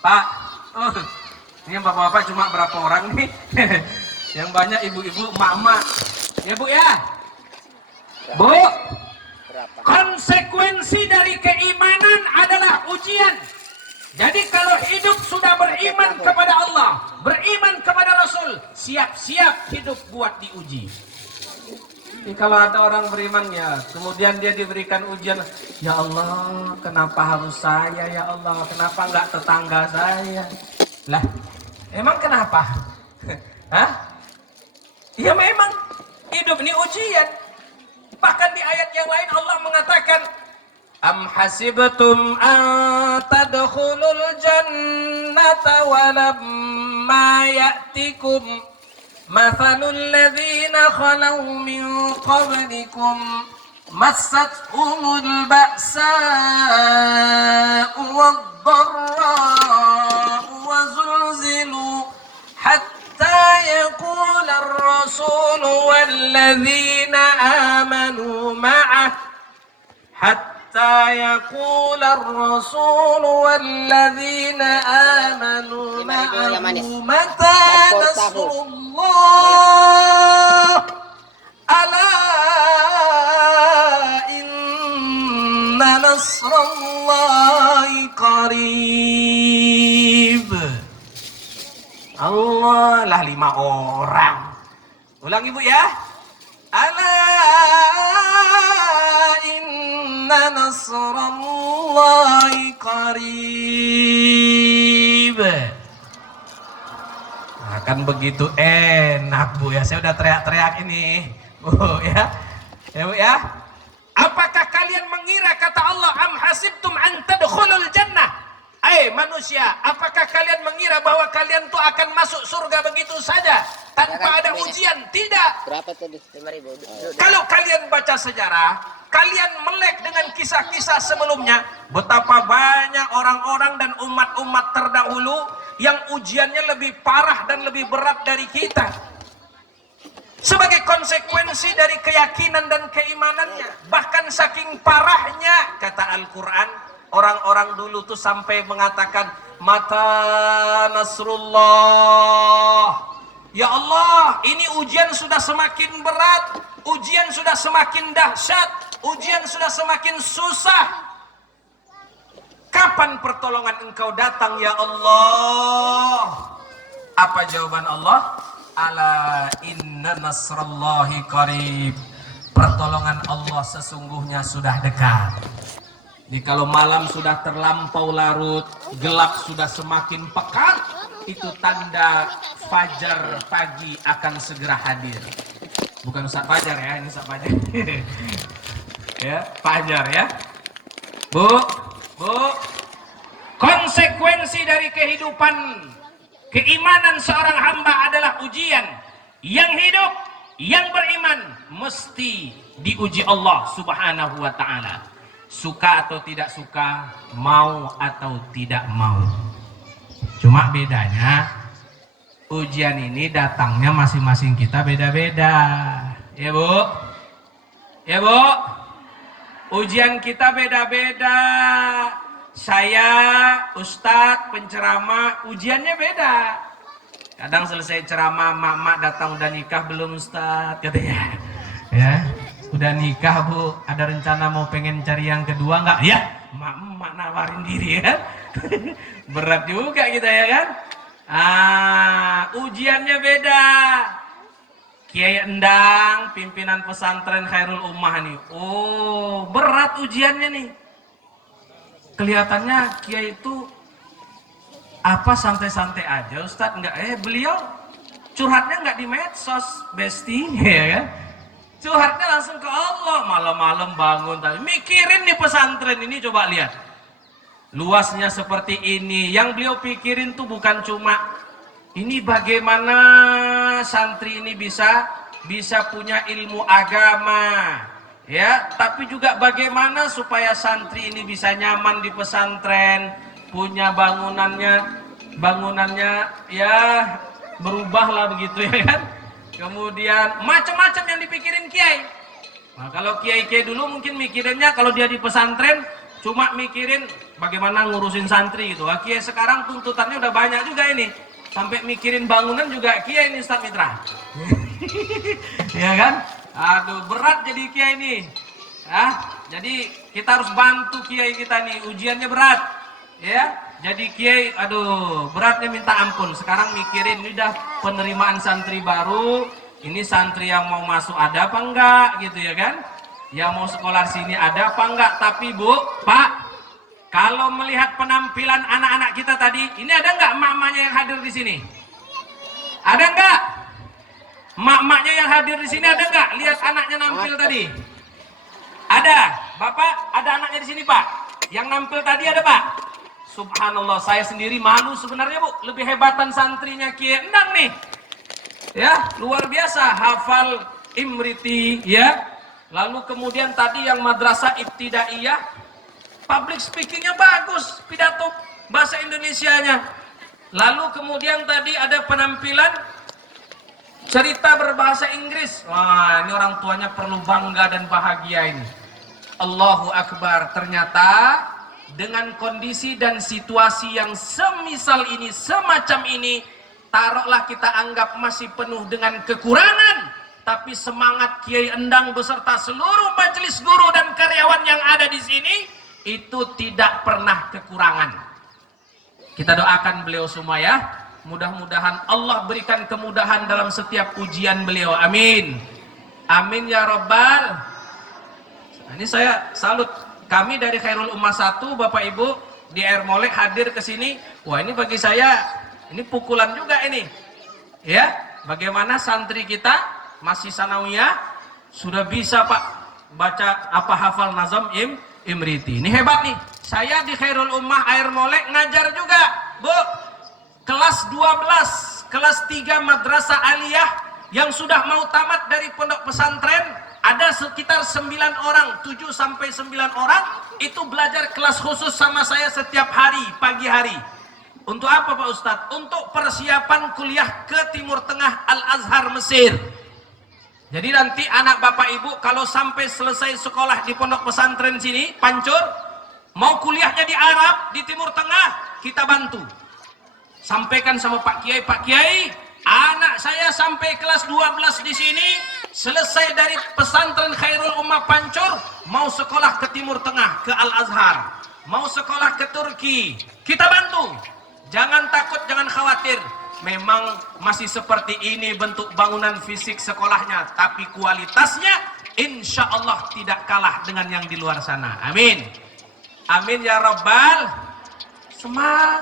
Pak. Oh, ini bapak-bapak cuma berapa orang nih? Yang banyak ibu-ibu, emak-emak. Ya Bu ya. Bu, konsekuensi dari keimanan adalah ujian. Jadi kalau hidup sudah beriman kepada Allah, beriman kepada Rasul, siap-siap hidup buat diuji. Jadi kalau ada orang beriman ya, kemudian dia diberikan ujian, ya Allah, kenapa harus saya ya Allah, kenapa enggak tetangga saya? Lah, emang kenapa? Hah? Ya memang hidup ini ujian. Bahkan di ayat yang lain Allah mengatakan, am hasibtum an tadkhulul jannata walamma ya'tikum mathalul ladzina khalau min qablikum massatuhumul ba'sa'u wad-dharra'u wa zulzilu hatta yaqula ar-rasul walladzina amanu ma'ah حتى يقول الرسول والذين آمنوا معه متى نصر الله ألا إن نصر الله قريب. Allah lah 5 orang. Ulang ibu ya. Ala inna nasrallahi qarib. Nah, kan begitu enak Bu ya. Saya udah teriak-teriak ini Bu ya. Ya Bu ya. Apakah kalian mengira kata Allah am hasibtum an tadkhulul jannah? Manusia, apakah kalian mengira bahwa kalian tuh akan masuk surga begitu saja tanpa ada ujian? Tidak. Berapa tuh? 5.000. Kalau kalian baca sejarah, kalian melek dengan kisah-kisah sebelumnya, betapa banyak orang-orang dan umat-umat terdahulu yang ujiannya lebih parah dan lebih berat dari kita. Sebagai konsekuensi dari keyakinan dan keimanannya, bahkan saking parahnya, kata Al-Quran, orang-orang dulu tuh sampai mengatakan, mata nasrullah. Ya Allah, ini ujian sudah semakin berat, ujian sudah semakin dahsyat, ujian sudah semakin susah. Kapan pertolongan engkau datang ya Allah? Apa jawaban Allah? Ala inna nasrallahi qarib. Pertolongan Allah sesungguhnya sudah dekat. Jadi kalau malam sudah terlampau larut, gelap sudah semakin pekat, itu tanda fajar pagi akan segera hadir. Bukan Ustaz Fajar ya, ini Ustaz Fajar. Ya, Fajar ya. Bu, konsekuensi dari kehidupan keimanan seorang hamba adalah ujian. Yang hidup, yang beriman mesti diuji Allah Subhanahu wa taala. Suka atau tidak suka, mau atau tidak mau. Cuma bedanya ujian ini datangnya masing-masing kita beda-beda. Ya Bu? Ya Bu? Ujian kita beda-beda. Saya, Ustadz, penceramah, ujiannya beda. Kadang selesai ceramah, mak-mak datang, udah nikah belum Ustadz? Katanya. Ya, udah nikah Bu, ada rencana mau pengen cari yang kedua nggak? Ya, mak nawarin diri ya. Berat juga kita ya kan? Ujiannya beda. Kiai Endang, pimpinan pesantren Khairul Ummah nih. Oh, berat ujiannya nih. Kelihatannya Kiai itu apa santai-santai aja Ustadz, enggak, beliau curhatnya enggak di medsos, Besti, ya kan? Curhatnya langsung ke Allah, malam-malam bangun tadi mikirin nih pesantren ini, coba lihat luasnya seperti ini. Yang beliau pikirin tuh bukan cuma ini bagaimana santri ini bisa punya ilmu agama, ya, tapi juga bagaimana supaya santri ini bisa nyaman di pesantren, punya bangunannya ya berubahlah begitu ya kan. Kemudian macam-macam yang dipikirin Kiai. Nah, kalau Kiai dulu mungkin mikirinnya kalau dia di pesantren cuma mikirin bagaimana ngurusin santri gitu. Kiai sekarang tuntutannya udah banyak juga ini, sampai mikirin bangunan juga kiai ini, Ustaz Mitra. Ya kan? Aduh, berat jadi kiai ini. Jadi kita harus bantu kiai kita nih, ujiannya berat. Ya, jadi kiai, aduh, beratnya minta ampun. Sekarang mikirin ini udah penerimaan santri baru, ini santri yang mau masuk ada apa enggak gitu ya kan? Yang mau sekolah sini ada apa enggak? Tapi Bu, Pak, kalau melihat penampilan anak-anak kita tadi, ini ada enggak emak-emaknya yang hadir di sini? Ada enggak? Emak-emaknya yang hadir di sini ada enggak? Lihat anaknya nampil tadi. Ada, Bapak, ada anaknya di sini Pak. Yang nampil tadi ada Pak. Subhanallah, saya sendiri malu sebenarnya Bu. Lebih hebatan santrinya Kiai Endang nih. Ya, luar biasa, hafal Imriti ya. Lalu kemudian tadi yang madrasah ibtidaiyah, public speakingnya bagus, pidato bahasa Indonesianya. Lalu kemudian tadi ada penampilan cerita berbahasa Inggris. Wah, ini orang tuanya perlu bangga dan bahagia ini. Allahu Akbar, ternyata dengan kondisi dan situasi yang semisal ini, semacam ini, taruhlah kita anggap masih penuh dengan kekurangan, tapi semangat Kiai Endang beserta seluruh majelis guru dan karyawan yang ada di sini itu tidak pernah kekurangan. Kita doakan beliau semua ya. Mudah-mudahan Allah berikan kemudahan dalam setiap ujian beliau. Amin. Amin ya Rabbal. Ini saya salut. Kami dari Khairul Ummah 1, Bapak Ibu di Air Molek hadir ke sini. Wah, ini bagi saya ini pukulan juga ini. Ya, bagaimana santri kita masih sanawiyah sudah bisa Pak baca apa hafal nazam Imriti. Ini hebat nih. Saya di Khairul Ummah Air Molek ngajar juga, Bu. Kelas 12, kelas 3 madrasah aliyah yang sudah mau tamat dari pondok pesantren. Ada sekitar 9 orang, 7 sampai 9 orang itu belajar kelas khusus sama saya setiap hari, pagi hari. Untuk apa Pak Ustadz? Untuk persiapan kuliah ke Timur Tengah Al-Azhar Mesir. Jadi nanti anak Bapak Ibu kalau sampai selesai sekolah di pondok pesantren sini, Pancur, mau kuliahnya di Arab, di Timur Tengah, kita bantu. Sampaikan sama Pak Kiai, anak saya sampai kelas 12 di sini, selesai dari pesantren Khairul Ummah Pancur, mau sekolah ke Timur Tengah, ke Al-Azhar, mau sekolah ke Turki, kita bantu. Jangan takut, jangan khawatir. Memang masih seperti ini bentuk bangunan fisik sekolahnya, tapi kualitasnya insya Allah tidak kalah dengan yang di luar sana. Amin. Amin ya Rabbal. Semangat.